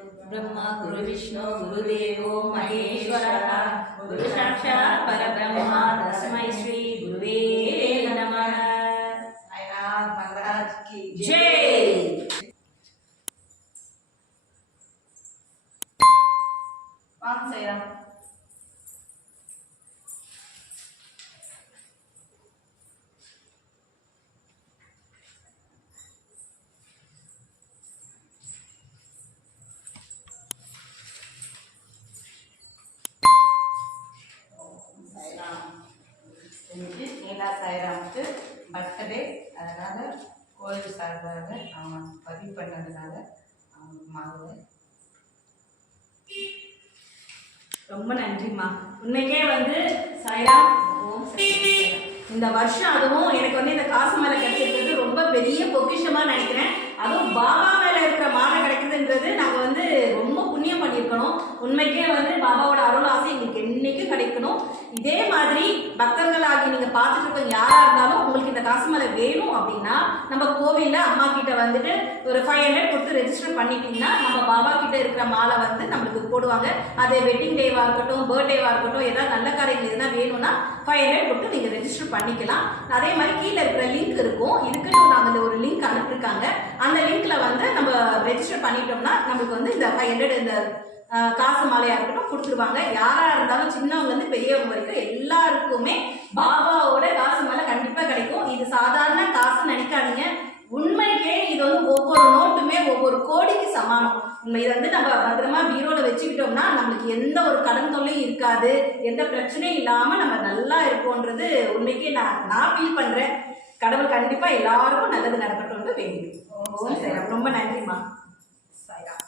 ब्रह्मा गुरु विष्णु गुरुदेवो महेश्वरः गुरु साक्षात् परब्रह्म तस्मै श्री गुरुवे नमः। साईनाथ महाराज की जय। कौन से राम இன்னைக்கு நீலா சாய்ராமுக்கு பர்த்டே, அதனால் கோயில் சார்பாக அவன் பதிவு பண்ணதுனால அவனுக்கு மாவு. ரொம்ப நன்றிம்மா. உண்மைக்கே சாய்ராம் இந்த வருஷம் அதுவும் எனக்கு இந்த காசு மேலே கிடைச்சிருக்கிறது ரொம்ப பெரிய பொக்கிஷமா நினைக்கிறேன். அதுவும் பாபா மேல இருக்கிற மாலை கிடைக்குதுன்றது நாங்கள் ரொம்ப புண்ணியம் பண்ணியிருக்கணும். உண்மைக்கே பாபாவோட அருள் ஆசை எங்களுக்கு என்னைக்கும் கிடைக்கணும். இதே மாதிரி பக்தர்களாகி நீங்கள் பார்த்துட்டு இருக்கவங்க யாராக இருந்தாலும் உங்களுக்கு இந்த காசு மேலே வேணும் அப்படின்னா நம்ம கோவிலில் அம்மா கிட்ட ஒரு 500 கொடுத்து ரெஜிஸ்டர் பண்ணிட்டீங்கன்னா நம்ம பாபா கிட்ட இருக்கிற மாலை நம்மளுக்கு போடுவாங்க. அது வெட்டிங் டேவாக இருக்கட்டும், பர்த்டேவாக இருக்கட்டும், ஏதாவது நல்ல காரியங்கள் எதுனா வேணும்னா 500 கொடுத்து நீங்கள் ரெஜிஸ்டர் பண்ணிக்கலாம். அதே மாதிரி கீழே இருக்கிற லிங்க் இருக்கும். இதுக்குன்னு நாங்கள் ஒரு லிங்க் அனுப்பியிருக்காங்க. அந்த லிங்க்ல நம்ம ரெஜிஸ்டர் பண்ணிட்டோம்னா நம்மளுக்கு இந்த 500 இந்த காசு மாலையா இருக்கட்டும் கொடுத்துருவாங்க. யாரா இருந்தாலும் சின்னவங்க பெரியவங்க வரைக்கும் எல்லாருக்குமே பாபாவோட காசு மாலை கண்டிப்பா கிடைக்கும். இது சாதாரண காசு நினைக்காதீங்க. உண்மைக்கே இது ஒவ்வொரு நோட்டுமே ஒவ்வொரு கோடிக்கு சமானம். இது நம்ம பத்திரமா பீரோல வச்சுக்கிட்டோம்னா நம்மளுக்கு எந்த ஒரு கடன் தொல்லையும் இருக்காது, எந்த பிரச்சனையும் இல்லாம நம்ம நல்லா இருப்போன்றது உண்மைக்கே நான் ஃபீல் பண்றேன். கடவுள் கண்டிப்பா எல்லாருக்கும் நல்லது நடக்கட்டும் வேண்டியது. ரொம்ப நன்றிம்மா. சாய்ராம்.